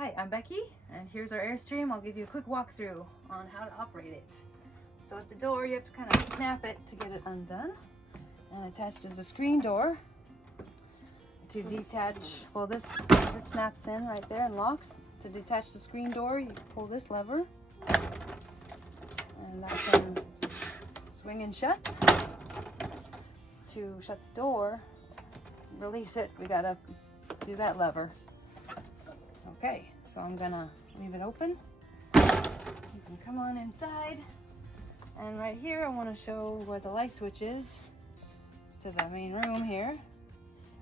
Hi, I'm Becky, and here's our Airstream. I'll give you a quick walkthrough on how to operate it. So at the door, you have to kind of snap it to get it undone. And attached is a screen door to detach. Well, this snaps in right there and locks. To detach the screen door, you pull this lever, and that can swing and shut. To shut the door, release it, we gotta do that lever. Okay, so I'm gonna leave it open. You can come on inside, and right here I want to show where the light switch is to the main room here.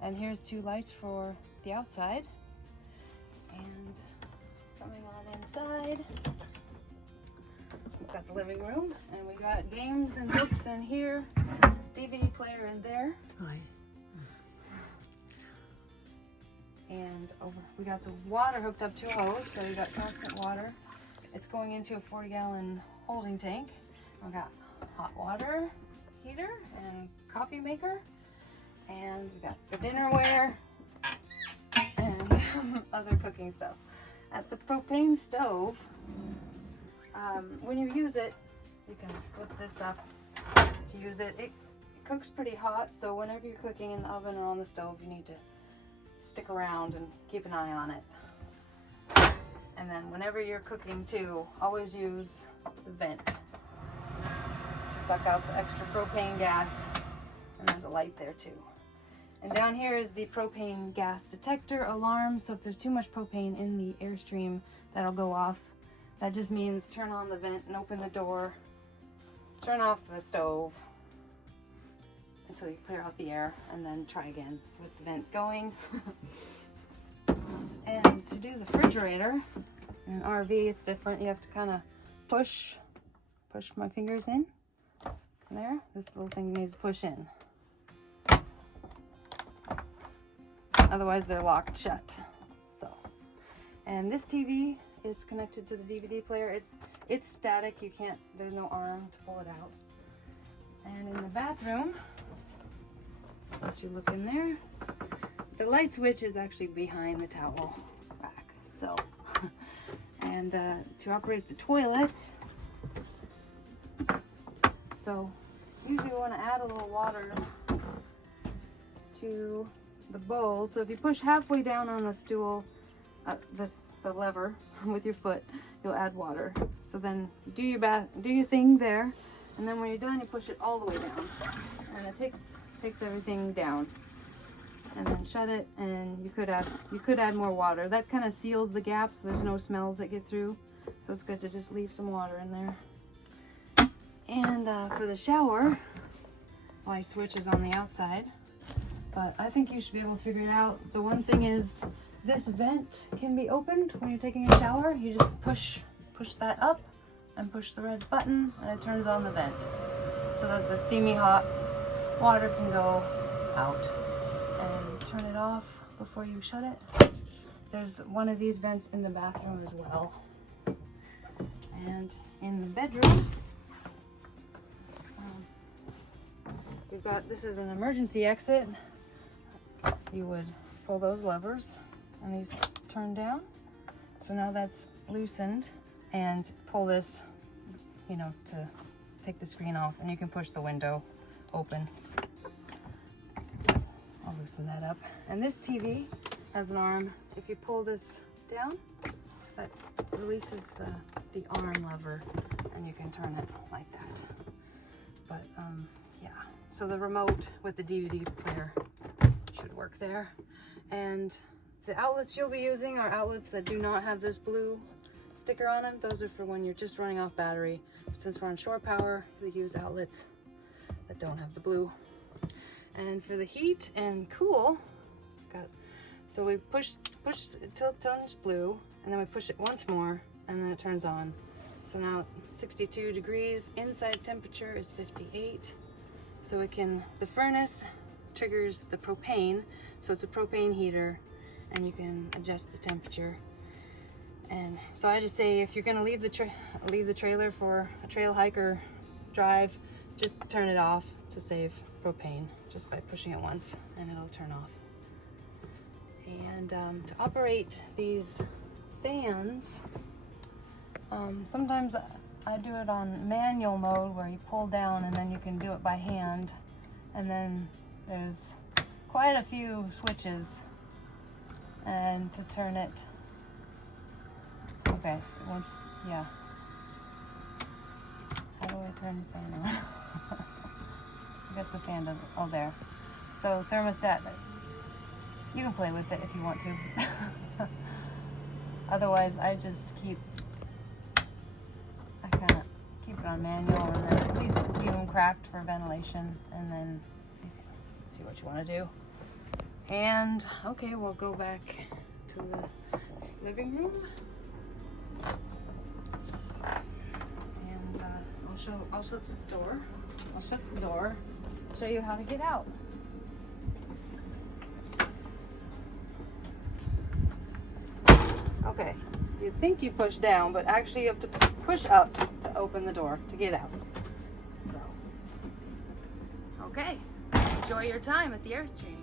And here's two lights for the outside. And coming on inside, we've got the living room, and we got games and books in here, DVD player in there. Hi. And over, we got the water hooked up to a hose, so we got constant water. It's going into a 40-gallon holding tank. We got hot water heater and coffee maker, and we got the dinnerware and other cooking stuff. At the propane stove, when you use it, you can slip this up to use it. It cooks pretty hot, so whenever you're cooking in the oven or on the stove, you need to stick around and keep an eye on it. And then whenever you're cooking too, always use the vent to suck out the extra propane gas. And there's a light there too. And down here is the propane gas detector alarm. So if there's too much propane in the Airstream, that'll go off. That just means turn on the vent and open the door, turn off the stove until you clear out the air, and then try again with the vent going. And to do the refrigerator in an RV, it's different. You have to kind of push my fingers in there. This little thing needs to push in, otherwise they're locked shut. So, and this TV is connected to the DVD player. It's static. You can't, there's no arm to pull it out. And in the bathroom, let you look in there. The light switch is actually behind the towel rack. So, and to operate the toilet, so usually you want to add a little water to the bowl. So if you push halfway down on the stool, the lever with your foot, you'll add water. So then do your thing there, and then when you're done, you push it all the way down, and it takes everything down. And then shut it, and you could add more water. That kind of seals the gap, so there's no smells that get through. So it's good to just leave some water in there. And for the shower, light switch is on the outside, but I think you should be able to figure it out. The one thing is, this vent can be opened when you're taking a shower. You just push that up and push the red button, and it turns on the vent so that the steamy hot water can go out. And turn it off before you shut it. There's one of these vents in the bathroom as well. And in the bedroom, we've got, this is an emergency exit. You would pull those levers and these turn down. So now that's loosened, and pull this, to take the screen off, and you can push the window open. I'll loosen that up. And this TV has an arm. If you pull this down, that releases the arm lever, and you can turn it like that. But yeah, so the remote with the DVD player should work there. And the outlets you'll be using are outlets that do not have this blue sticker on them. Those are for when you're just running off battery. But since we're on shore power, we use outlets that don't have the blue. And for the heat and cool, so we push until it turns blue, and then we push it once more, and then it turns on. So now 62 degrees, inside temperature is 58. So the furnace triggers the propane, so it's a propane heater, and you can adjust the temperature. And so I just say, if you're gonna leave the trailer for a trail hike or drive, just turn it off to save propane, just by pushing it once, and it'll turn off. And to operate these fans, sometimes I do it on manual mode where you pull down and then you can do it by hand, and then there's quite a few switches and to turn it. Okay, once, yeah. How do I turn the fan on? I guess the fan doesn't, oh there. So thermostat, you can play with it if you want to. Otherwise I just keep it on manual, and then at least leave them cracked for ventilation, and then see what you want to do. And okay, we'll go back to the living room, and I'll shut this door. I'll shut the door, show you how to get out. Okay, you think you push down, but actually you have to push up to open the door to get out. So, okay, enjoy your time at the Airstream.